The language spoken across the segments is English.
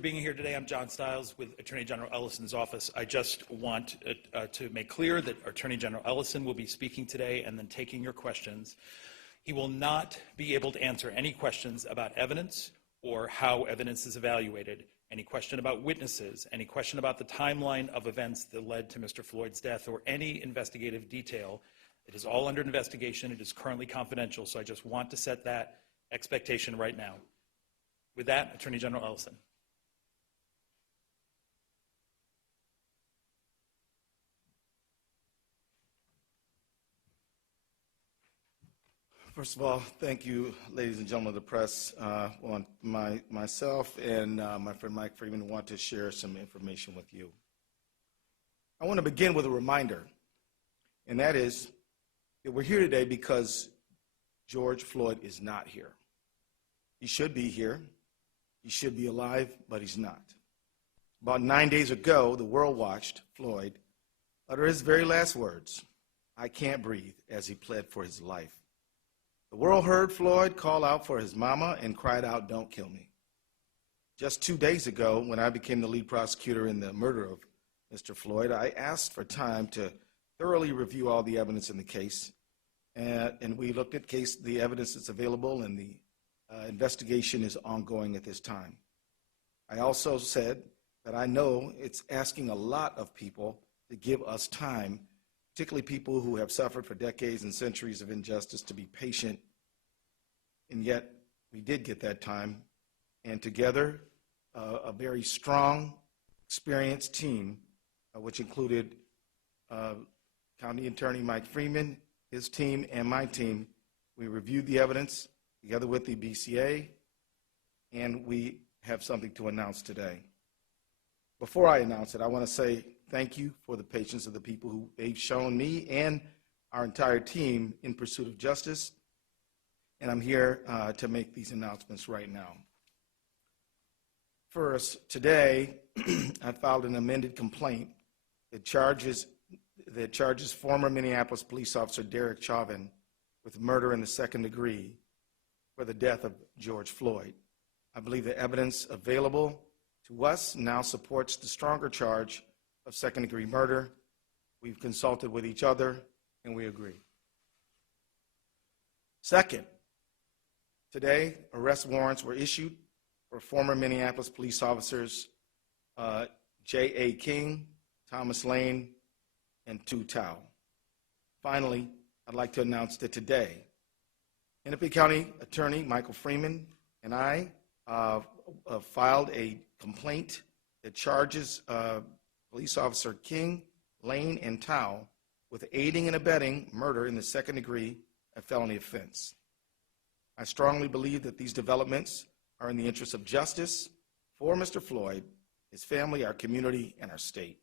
Being here today, I'm John Stiles with Attorney General Ellison's office. I just want to make clear that Attorney General Ellison will be speaking today and then taking your questions. He will not be able to answer any questions about evidence or how evidence is evaluated, any question about witnesses, any question about the timeline of events that led to Mr. Floyd's death, or any investigative detail. It is all under investigation. It is currently confidential, so I just want to set that expectation right now. With that, Attorney General Ellison. First of all, thank you, ladies and gentlemen of the press. Myself and my friend Mike Freeman want to share some information with you. I want to begin with a reminder, and that is that we're here today because George Floyd is not here. He should be here. He should be alive, but he's not. About 9 days ago, the world watched Floyd utter his very last words, "I can't breathe," as he pled for his life. The world heard Floyd call out for his mama and cried out, "Don't kill me." Just 2 days ago, when I became the lead prosecutor in the murder of Mr. Floyd, I asked for time to thoroughly review all the evidence in the case, and we looked at the evidence that's available, and the investigation is ongoing at this time. I also said that I know it's asking a lot of people to give us time, particularly people who have suffered for decades and centuries of injustice, to be patient. And yet, we did get that time. And together, a very strong, experienced team, which included County Attorney Mike Freeman, his team, and my team, we reviewed the evidence together with the BCA, and we have something to announce today. Before I announce it, I want to say thank you for the patience of the people who they've shown me and our entire team in pursuit of justice, and I'm here to make these announcements right now. First, today, I filed an amended complaint that charges former Minneapolis police officer Derek Chauvin with murder in the second degree for the death of George Floyd. I believe the evidence available to us now supports the stronger charge of second-degree murder. We've consulted with each other, and we agree. Second, today, arrest warrants were issued for former Minneapolis police officers J.A. King, Thomas Lane, and Tu Tao. Finally, I'd like to announce that today, Hennepin County Attorney Michael Freeman and I filed a complaint that charges police officer King, Lane, and Tao with aiding and abetting murder in the second degree, a felony offense. I strongly believe that these developments are in the interest of justice for Mr. Floyd, his family, our community, and our state.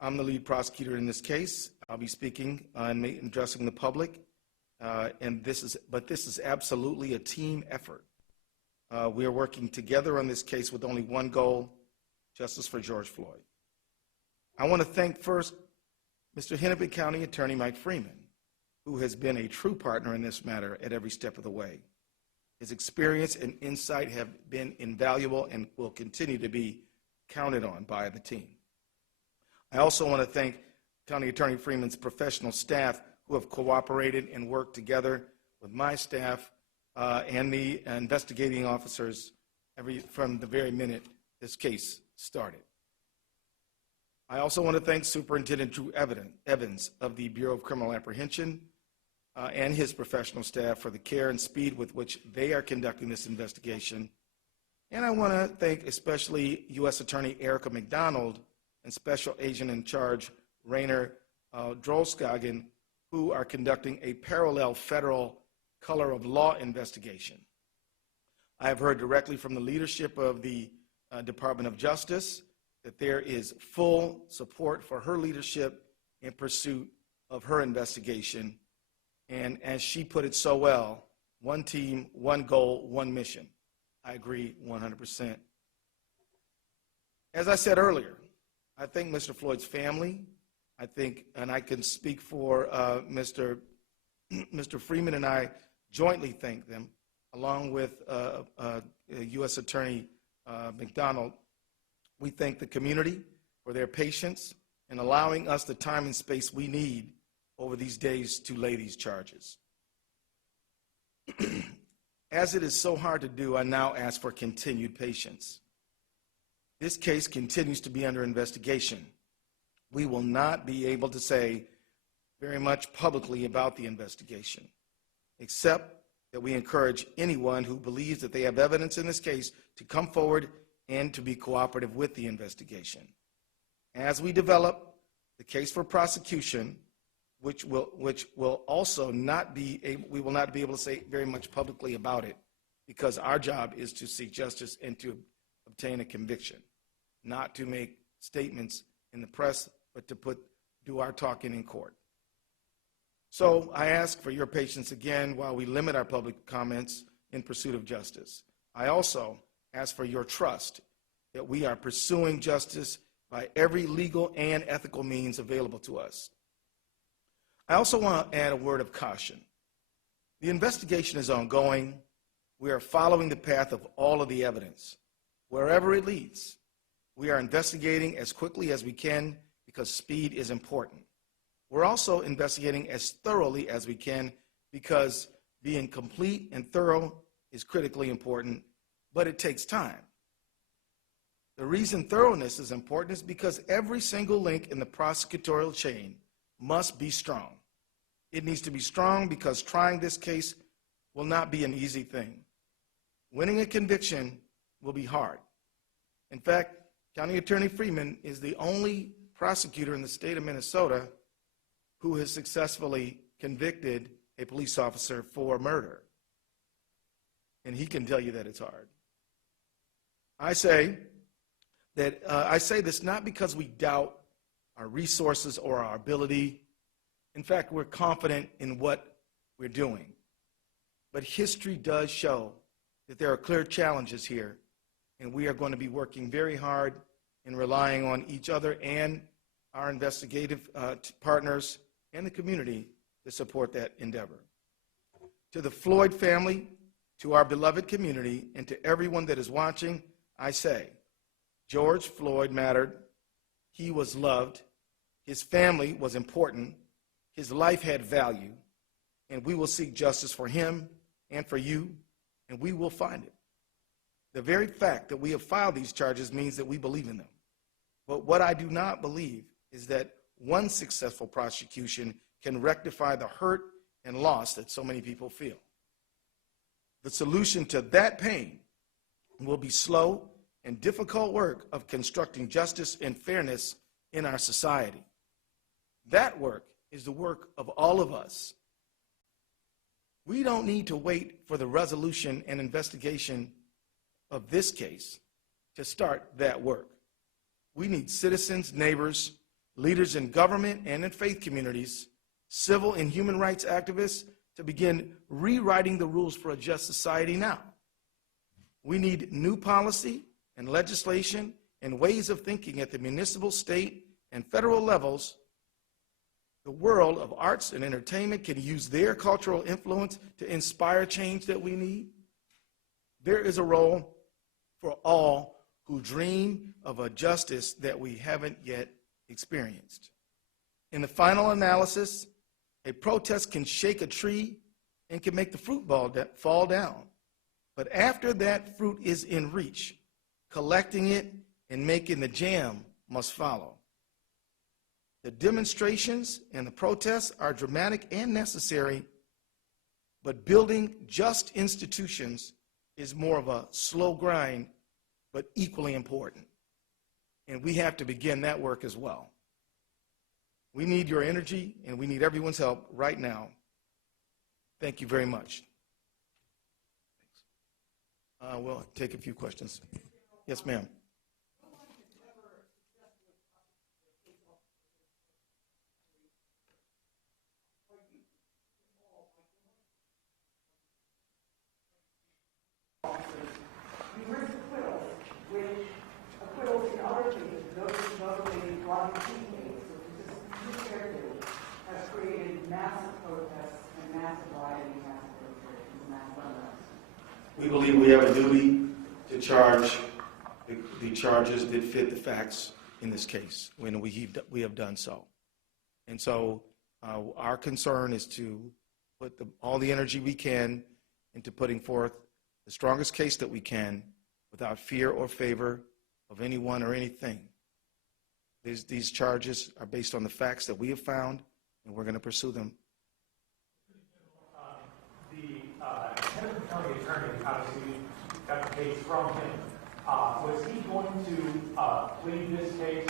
I'm the lead prosecutor in this case. I'll be speaking and addressing the public, but this is absolutely a team effort. We are working together on this case with only one goal: justice for George Floyd. I want to thank first Mr. Hennepin County Attorney Mike Freeman, who has been a true partner in this matter at every step of the way. His experience and insight have been invaluable and will continue to be counted on by the team. I also want to thank County Attorney Freeman's professional staff who have cooperated and worked together with my staff and the investigating officers from the very minute this case started. I also want to thank Superintendent Drew Evans of the Bureau of Criminal Apprehension and his professional staff for the care and speed with which they are conducting this investigation. And I want to thank especially U.S. Attorney Erica McDonald and Special Agent in Charge Rainer Drolskagen, who are conducting a parallel federal color of law investigation. I have heard directly from the leadership of the Department of Justice that there is full support for her leadership in pursuit of her investigation. And as she put it so well, one team, one goal, one mission. I agree 100%. As I said earlier, I thank Mr. Floyd's family. I think, and I can speak for Mr. Freeman and I jointly thank them, along with U.S. Attorney McDonald, we thank the community for their patience in allowing us the time and space we need over these days to lay these charges. As it is so hard to do, I now ask for continued patience. This case continues to be under investigation. We will not be able to say very much publicly about the investigation, except that we encourage anyone who believes that they have evidence in this case to come forward and to be cooperative with the investigation. As we develop the case for prosecution, which will also not be able, we will not be able to say very much publicly about it, because our job is to seek justice and to obtain a conviction, not to make statements in the press, but to do our talking in court. So I ask for your patience again while we limit our public comments in pursuit of justice. I also ask for your trust that we are pursuing justice by every legal and ethical means available to us. I also want to add a word of caution. The investigation is ongoing. We are following the path of all of the evidence. Wherever it leads, we are investigating as quickly as we can because speed is important. We're also investigating as thoroughly as we can because being complete and thorough is critically important, but it takes time. The reason thoroughness is important is because every single link in the prosecutorial chain must be strong. It needs to be strong because trying this case will not be an easy thing. Winning a conviction will be hard. In fact, County Attorney Freeman is the only prosecutor in the state of Minnesota who has successfully convicted a police officer for murder. And he can tell you that it's hard. I say this not because we doubt our resources or our ability. In fact, we're confident in what we're doing. But history does show that there are clear challenges here, and we are going to be working very hard and relying on each other and our investigative partners and the community to support that endeavor. To the Floyd family, to our beloved community, and to everyone that is watching, I say, George Floyd mattered. He was loved. His family was important. His life had value. And we will seek justice for him and for you, and we will find it. The very fact that we have filed these charges means that we believe in them. But what I do not believe is that one successful prosecution can rectify the hurt and loss that so many people feel. The solution to that pain will be slow and difficult work of constructing justice and fairness in our society. That work is the work of all of us. We don't need to wait for the resolution and investigation of this case to start that work. We need citizens, neighbors, leaders in government and in faith communities, civil and human rights activists to begin rewriting the rules for a just society now. We need new policy and legislation and ways of thinking at the municipal, state, and federal levels. The world of arts and entertainment can use their cultural influence to inspire change that we need. There is a role for all who dream of a justice that we haven't yet experienced. In the final analysis, a protest can shake a tree and can make the fruit fall down. But after that fruit is in reach, collecting it and making the jam must follow. The demonstrations and the protests are dramatic and necessary, but building just institutions is more of a slow grind, but equally important. And we have to begin that work as well. We need your energy, and we need everyone's help right now. Thank you very much. We'll take a few questions. Yes, ma'am. We believe we have a duty to charge the charges that fit the facts in this case when we have done so. And so our concern is to put all the energy we can into putting forth the strongest case that we can without fear or favor of anyone or anything. These charges are based on the facts that we have found, and we're going to pursue them. The Henry County attorney, obviously, got the case from him. Was he going to plead this case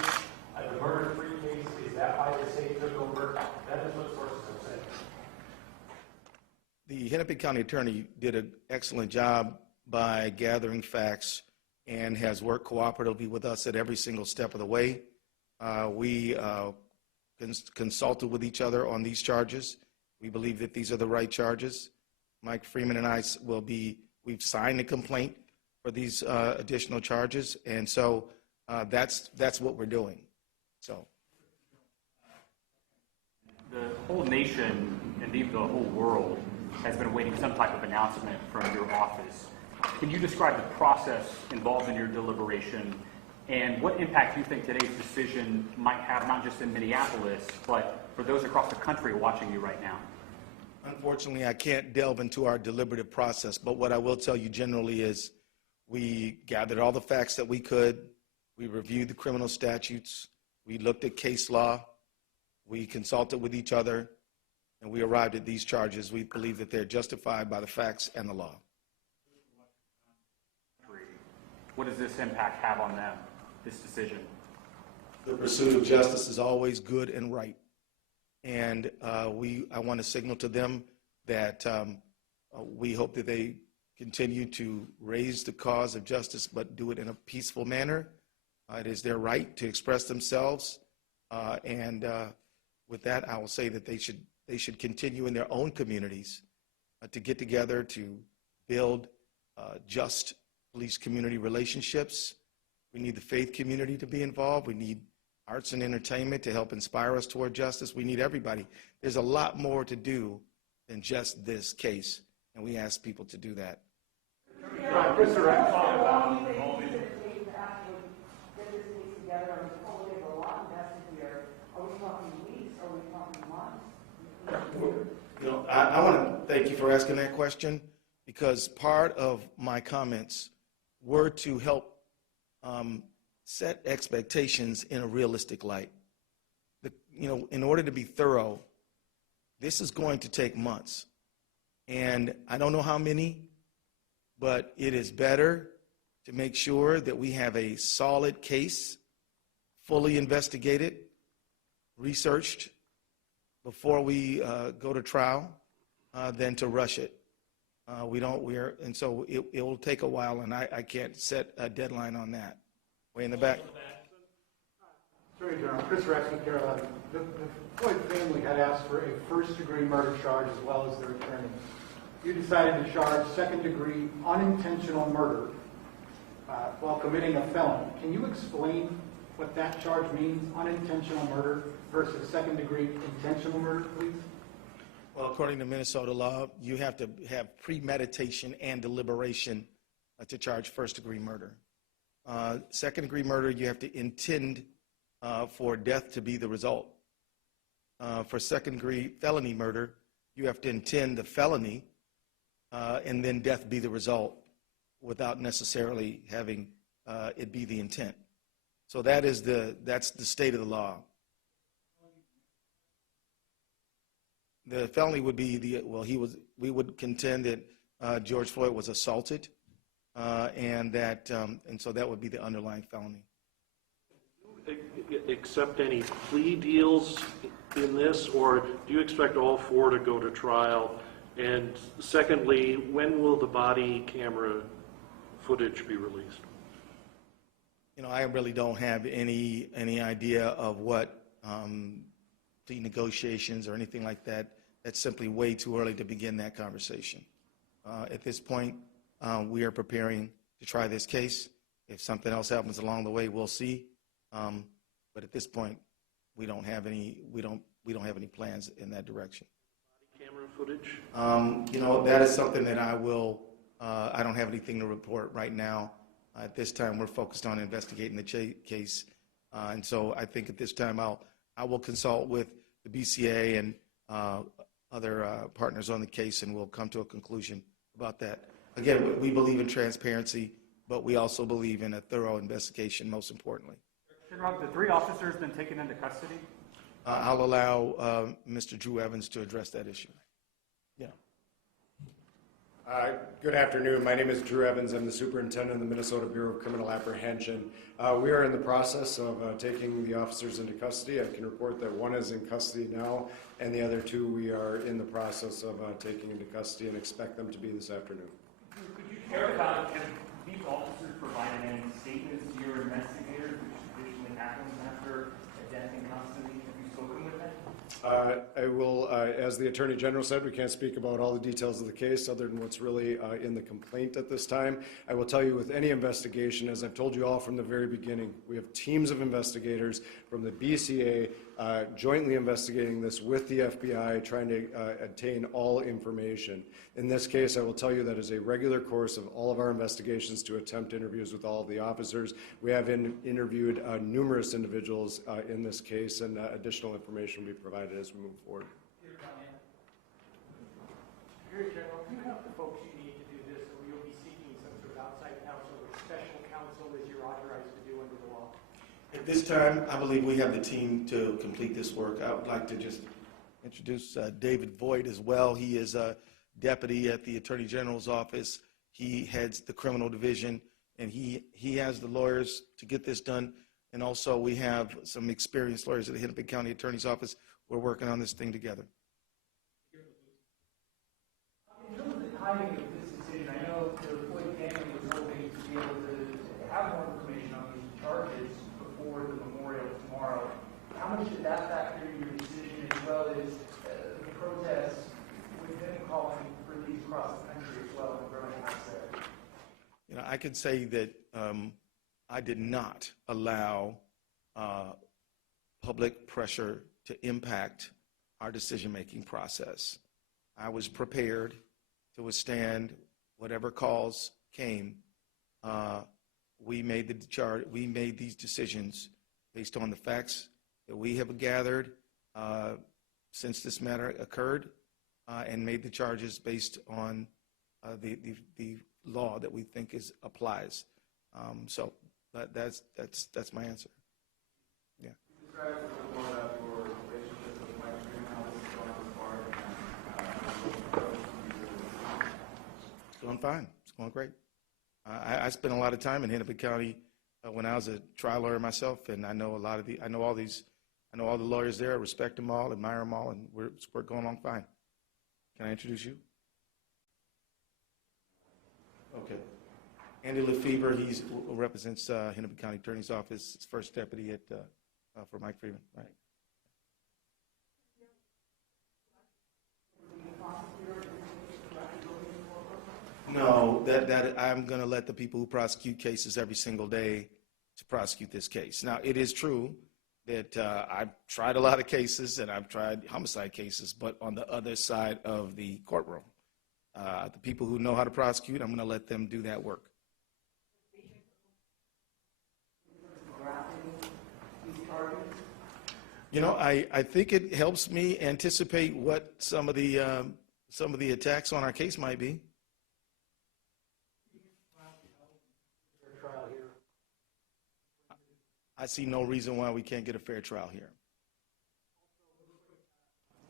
as a murder-free case? Is that why the state took over? That is what sources have said. The Hennepin County attorney did an excellent job by gathering facts and has worked cooperatively with us at every single step of the way. We consulted with each other on these charges. We believe that these are the right charges. Mike Freeman and I we've signed a complaint for these additional charges, and so that's what we're doing. So the whole nation, indeed the whole world, has been awaiting some type of announcement from your office. Can you describe the process involved in your deliberation and what impact you think today's decision might have, not just in Minneapolis, but for those across the country watching you right now? Unfortunately, I can't delve into our deliberative process, but what I will tell you generally is we gathered all the facts that we could. We reviewed the criminal statutes. We looked at case law. We consulted with each other, and we arrived at these charges. We believe that they're justified by the facts and the law. What does this impact have on them, this decision? The pursuit of justice is always good and right. And I want to signal to them that we hope that they continue to raise the cause of justice, but do it in a peaceful manner. It is their right to express themselves. And with that, I will say that they should continue in their own communities to get together to build just police community relationships. We need the faith community to be involved. We need arts and entertainment to help inspire us toward justice. We need everybody. There's a lot more to do than just this case, and we ask people to do that. Chris, I want to thank you for asking that question, because part of my comments were to help set expectations in a realistic light. In order to be thorough, this is going to take months. And I don't know how many, but it is better to make sure that we have a solid case, fully investigated, researched before we go to trial than to rush it. And so it will take a while, and I can't set a deadline on that. Way in the back. Attorney General, Chris Rex with Carolina. The Floyd family had asked for a first-degree murder charge as well as their attorney. You decided to charge second-degree unintentional murder while committing a felony. Can you explain what that charge means, unintentional murder versus second-degree intentional murder, please? Well, according to Minnesota law, you have to have premeditation and deliberation to charge first-degree murder. Second-degree murder, you have to intend for death to be the result. For second-degree felony murder, you have to intend the felony and then death be the result without necessarily having it be the intent. So that's the state of the law. The felony would be we would contend that George Floyd was assaulted, and so that would be the underlying felony. Accept any plea deals in this, or do you expect all four to go to trial? And secondly, when will the body camera footage be released? I really don't have any idea of what plea negotiations or anything like that. That's simply way too early to begin that conversation. At this point, we are preparing to try this case. If something else happens along the way, we'll see. But at this point, we don't have any plans in that direction. Body camera footage? That is something that I don't have anything to report right now. At this time, we're focused on investigating the case. And so I think at this time, I will consult with the BCA and other partners on the case, and we'll come to a conclusion about that. Again, we believe in transparency, but we also believe in a thorough investigation, most importantly. Have the 3 officers been taken into custody? I'll allow Mr. Drew Evans to address that issue. Yeah. Good afternoon. My name is Drew Evans. I'm the superintendent of the Minnesota Bureau of Criminal Apprehension. We are in the process of taking the officers into custody. I can report that 1 is in custody now, and the other 2 we are in the process of taking into custody and expect them to be this afternoon. Could you share about if these officers provided any statements to your investigators, which traditionally happens after a death in custody? Have you spoken with them? I will, as the Attorney General said, we can't speak about all the details of the case other than what's really in the complaint at this time. I will tell you with any investigation, as I've told you all from the very beginning, we have teams of investigators from the BCA jointly investigating this with the FBI, trying to obtain all information. In this case, I will tell you that is a regular course of all of our investigations to attempt interviews with all of the officers. We have interviewed numerous individuals in this case, and additional information will be provided as we move forward. Attorney General, do you have the folks you need to do this, or you'll be seeking some sort of outside counsel or special counsel as you're authorized to do under the law? At this time, I believe we have the team to complete this work. I would like to just introduce David Voigt as well. He is a deputy at the Attorney General's office. He heads the criminal division, and he has the lawyers to get this done. And also, we have some experienced lawyers at the Hennepin County Attorney's Office. We're working on this thing together. In terms of the timing of this decision, I know the Floyd family was hoping to be able to have more information on these charges before the memorial tomorrow. How much did that factor in your decision, as well as the protests with them calling for these across the country as well and growing access? You know, I can say that I did not allow public pressure to impact our decision-making process. I was prepared to withstand whatever calls came. We made these decisions based on the facts that we have gathered since this matter occurred, and made the charges based on the law that we think applies. So that's my answer. Yeah. It's going fine. It's going great. I spent a lot of time in Hennepin County when I was a trial lawyer myself, and I know all the lawyers there. I respect them all, admire them all, and we're going along fine. Can I introduce you? Okay. Andy Lefebvre, he represents Hennepin County Attorney's Office, his first deputy for Mike Freeman. Right. No, that I'm going to let the people who prosecute cases every single day to prosecute this case. Now, it is true that I've tried a lot of cases, and I've tried homicide cases, but on the other side of the courtroom. The people who know how to prosecute, I'm going to let them do that work. You know, I think it helps me anticipate what some of the attacks on our case might be. I see no reason why we can't get a fair trial here.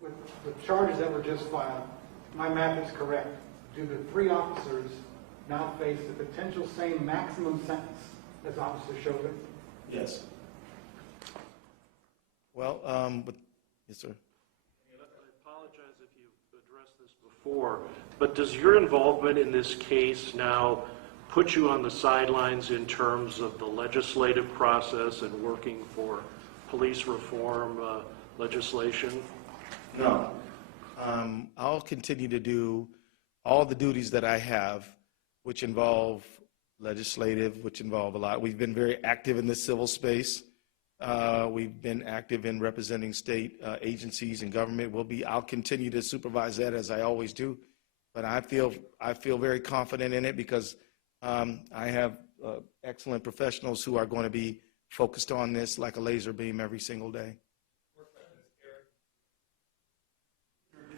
With the charges that were just filed, my math is correct. Do the 3 officers now face the potential same maximum sentence as Officer Chauvin? Yes. Well, yes, sir. I apologize if you've addressed this before, but does your involvement in this case now put you on the sidelines in terms of the legislative process and working for police reform legislation? No. I'll continue to do all the duties that I have, which involve legislative, which involve a lot. We've been very active in the civil space. We've been active in representing state agencies and government. I'll continue to supervise that as I always do. But I feel very confident in it because I have excellent professionals who are going to be focused on this like a laser beam every single day.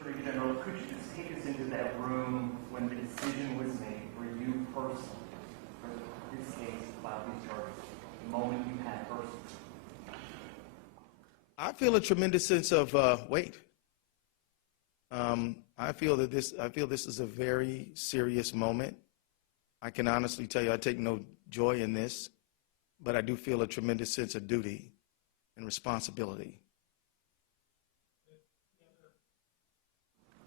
Attorney General, could you just take us into that room when the decision was made for you personally, for this case, about these charges, the moment you had personally? I feel a tremendous sense of weight. I feel this is a very serious moment. I can honestly tell you I take no joy in this, but I do feel a tremendous sense of duty and responsibility.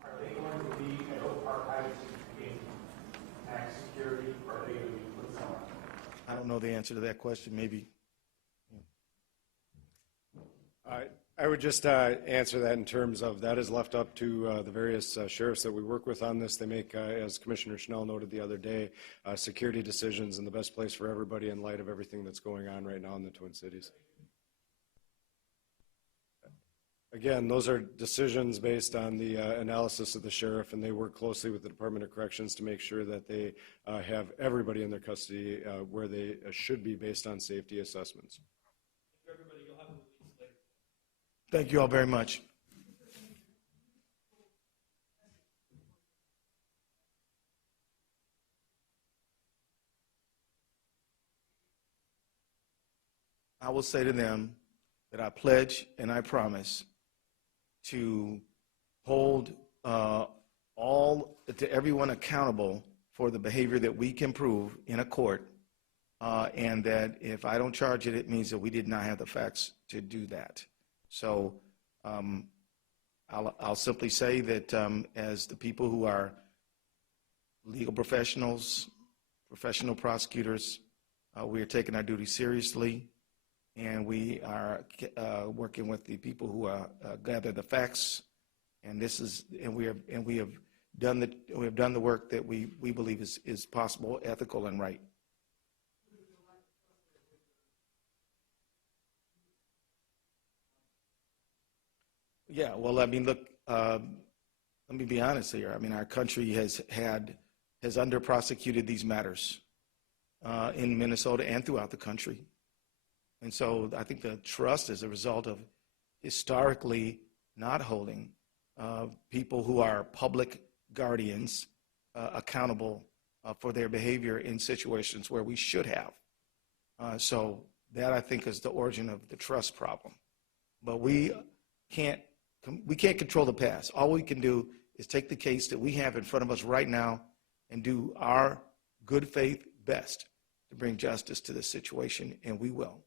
Are they going to be at Oak Park Heights in max security, or are they going to be put somewhere? I don't know the answer to that question. Maybe. I would just answer that in terms of that is left up to the various sheriffs that we work with on this. They make, as Commissioner Schnell noted the other day, security decisions in the best place for everybody in light of everything that's going on right now in the Twin Cities. Again, those are decisions based on the analysis of the sheriff, and they work closely with the Department of Corrections to make sure that they have everybody in their custody where they should be based on safety assessments. Thank you all very much. I will say to them that I pledge and I promise to hold everyone accountable for the behavior that we can prove in a court, and that if I don't charge it, it means that we did not have the facts to do that. So I'll simply say that as the people who are legal professionals, professional prosecutors, we are taking our duty seriously, and we are working with the people who gather the facts, and we have done the work that we believe is possible, ethical, and right. Yeah, well, I mean, look, let me be honest here. I mean, our country has under-prosecuted these matters in Minnesota and throughout the country. And so I think the trust is a result of historically not holding people who are public guardians accountable for their behavior in situations where we should have. So that, I think, is the origin of the trust problem. But we can't control the past. All we can do is take the case that we have in front of us right now and do our good faith best to bring justice to this situation, and we will.